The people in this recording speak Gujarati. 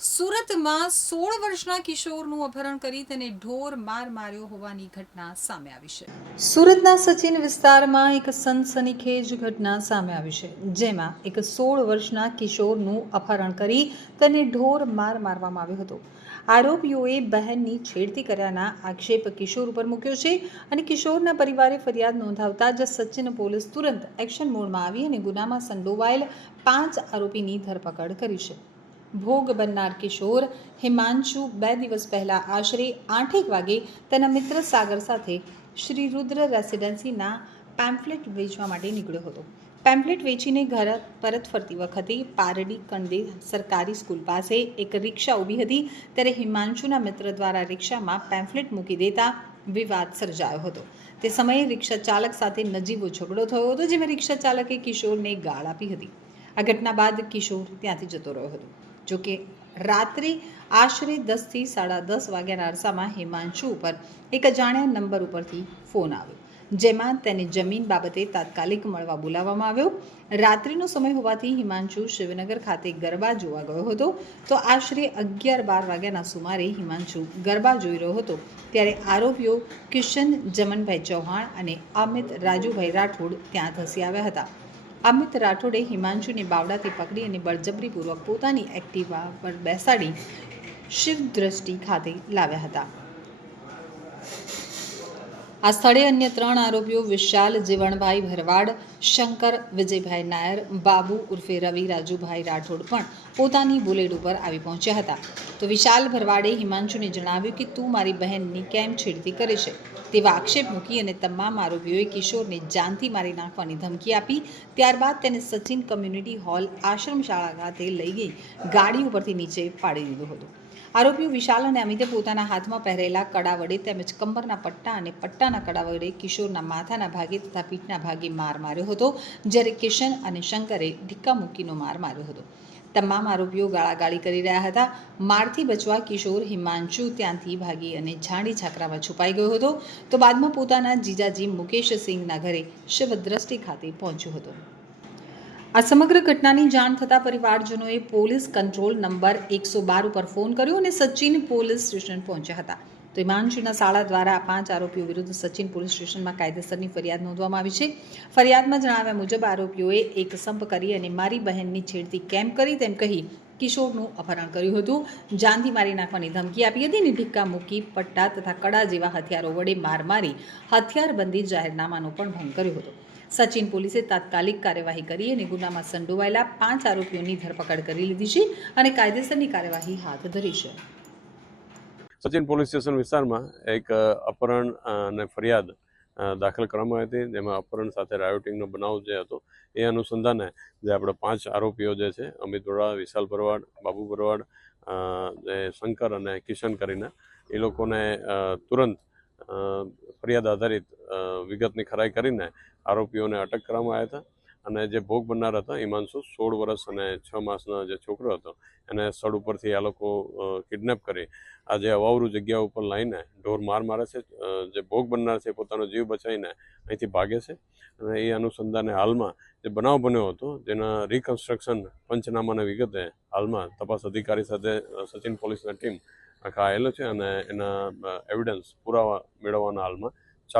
સુરતમાં 16 વર્ષના કિશોરનું અપહરણ કરી તેને ઢોર માર માર્યો હોવાની ઘટના સામે આવી છે। સુરતના સચિન વિસ્તારમાં એક સનસનીખેજ ઘટના સામે આવી છે, જેમાં એક 16 વર્ષના કિશોરનું અપહરણ કરી તેને ઢોર માર મારવામાં આવ્યો હતો। આરોપીઓએ બહેનની છેડતી કર્યાના આક્ષેપ કિશોર ઉપર મૂક્યો છે અને કિશોરના પરિવારે ફરિયાદ નોંધાવતા જ સચિન પોલીસ તુરંત એક્શન મોડમાં આવી અને ગુનામાં સંડોવાયેલ 5 આરોપીની ધરપકડ કરી છે। ભોગ બનનાર કિશોર હિમાંશુ 2 દિવસ પહેલા આશરે 8 વાગે તેના મિત્ર સાગર સાથે શ્રી રુદ્ર રેસિડેન્સીના પેમ્ફલેટ વેચવા માટે નીકળ્યો હતો। પેમ્ફલેટ વેચીને ઘર પરત ફરતી વખતે પારડી કંડે સરકારી સ્કૂલ પાસે એક રિક્ષા ઊભી હતી, ત્યારે હિમાંશુના મિત્ર દ્વારા રિક્ષામાં પેમ્ફલેટ મૂકી દેતા વિવાદ સર્જાયો હતો। તે સમયે રિક્ષા ચાલક સાથે નજીવો ઝઘડો થયો હતો, જેમાં રિક્ષા ચાલકે કિશોરને ગાળ આપી હતી। આ ઘટના બાદ કિશોર ત્યાંથી જતો રહ્યો હતો। જોકે રાત્રે આશરે 10 થી 10:30 વાગ્યાના અરસામાં હિમાંશુ ઉપર એક અજાણ્યા નંબર ઉપરથી ફોન આવ્યો, જેમાં તેને જમીન બાબતે તાત્કાલિક મળવા બોલાવવામાં આવ્યો। રાત્રિનો સમય હોવાથી હિમાંશુ શિવનગર ખાતે ગરબા જોવા ગયો હતો, તો આશરે 11-12 વાગ્યાના સુમારે હિમાંશુ ગરબા જોઈ રહ્યો હતો, ત્યારે આરોપીઓ કિશન જમનભાઈ ચૌહાણ અને અમિત રાજુભાઈ રાઠોડ ત્યાં ધસી આવ્યા હતા। અમિત રાઠોડે હિમાંશુને બાવડાથી પકડી અને બળજબરીપૂર્વક પોતાની એક્ટિવા પર બેસાડી શિવદ્રષ્ટિ ખાતે લાવ્યા હતા। આ સ્થળે અન્ય 3 આરોપીઓ વિશાલ જીવણભાઈ ભરવાડ, શંકર વિજયભાઈ નાયર, બાબુ ઉર્ફે રવિ રાજુભાઈ રાઠોડ પણ પોતાની બુલેટ ઉપર આવી પહોંચ્યા હતા। તો વિશાલ ભરવાડે હિમાંશુને જણાવ્યું કે તું મારી બહેનની કેમ છેડતી કરે છે, તેવા આક્ષેપ મૂકી અને તમામ આરોપીઓએ કિશોરને જાનથી મારી નાખવાની ધમકી આપી। ત્યારબાદ તેને સચિન કમ્યુનિટી હોલ આશ્રમ શાળા ખાતે લઈ ગઈ ગાડી ઉપરથી નીચે પાડી દીધો હતો। આરોપીઓ વિશાલ અને અમિતે પોતાના હાથમાં પહેરેલા કડા વડે તેમજ કમરના પટ્ટા અને પટ્ટાના કડા વડે કિશોરના માથાના ભાગે તથા પીઠના ભાગે માર માર્યો હતો, જ્યારે કિશન અને શંકરે ઢીક્કા મૂકીનો માર માર્યો હતો। તમામ આરોપીઓ ગાળાગાળી કરી રહ્યા હતા। મારથી બચવા કિશોર હિમાંશુ ત્યાંથી ભાગી અને ઝાડી ઝાકરામાં છુપાઈ ગયો હતો, તો બાદમાં પોતાના જીજાજી મુકેશ સિંઘના ઘરે શિવદ્રષ્ટિ ખાતે પહોંચ્યો હતો। આ સમગ્ર ઘટનાની જાણ થતાં પરિવારજનોએ પોલીસ કંટ્રોલ નંબર 112 ઉપર ફોન કર્યો અને સચિન પોલીસ સ્ટેશન પહોંચ્યા હતા। તો હિમાંશુના શાળા દ્વારા આ 5 આરોપીઓ વિરુદ્ધ સચિન પોલીસ સ્ટેશનમાં કાયદેસરની ફરિયાદ નોંધવામાં આવી છે। ફરિયાદમાં જણાવ્યા મુજબ આરોપીઓએ એક સંપ કરી અને મારી બહેનની છેડતી કેમ કરી તેમ કહી કિશોરનું અપહરણ કર્યું હતું, જાનથી મારી નાખવાની ધમકી આપી હતી અને ઢીક્કા મૂકી પટ્ટા તથા કડા જેવા હથિયારો વડે માર મારી હથિયારબંધી જાહેરનામાનો પણ ભંગ કર્યો હતો। સચિન પોલીસે તાત્કાલિક કાર્યવાહી કરી અને ગુનામાં સંડોવાયેલા 5 આરોપીઓની ધરપકડ કરી લીધી છે અને કાયદેસરની કાર્યવાહી હાથ ધરી છે। સચિન પોલીસ સ્ટેશન વિસ્તારમાં એક અપહરણ અને ફરિયાદ દાખલ કરવામાં આવી હતી, જેમાં અપહરણ સાથે રાયોટિંગનો બનાવ જે હતો એ અનુસંધાને જે આપણે 5 આરોપીઓ જે છે અમિત ભરવાડ, વિશાલ ભરવાડ, બાબુ ભરવાડ, જે શંકર અને કિશન કરીને એ લોકોને તુરંત ફરિયાદ આધારિત વિગતની ખરાઈ કરીને આરોપીઓને અટક કરવામાં આવ્યા હતા અને જે ભોગ બનનાર હતા હિમાંશુ 16 વર્ષ અને 6 માસનો જે છોકરો હતો એને સ્થળ ઉપરથી આ લોકો કિડનેપ કરી આ જે અવાવરું જગ્યા ઉપર લાવીને ઢોર માર મારે છે। જે ભોગ બનનાર છે પોતાનો જીવ બચાવીને અહીંથી ભાગે છે અને એ અનુસંધાને હાલમાં જે બનાવ બન્યો હતો જેના રિકન્સ્ટ્રક્શન પંચનામાના વિગતે હાલમાં તપાસ અધિકારી સાથે સચિન પોલીસના ટીમ આખા આવેલો છે અને એના એવિડન્સ પુરાવા મેળવવાના હાલમાં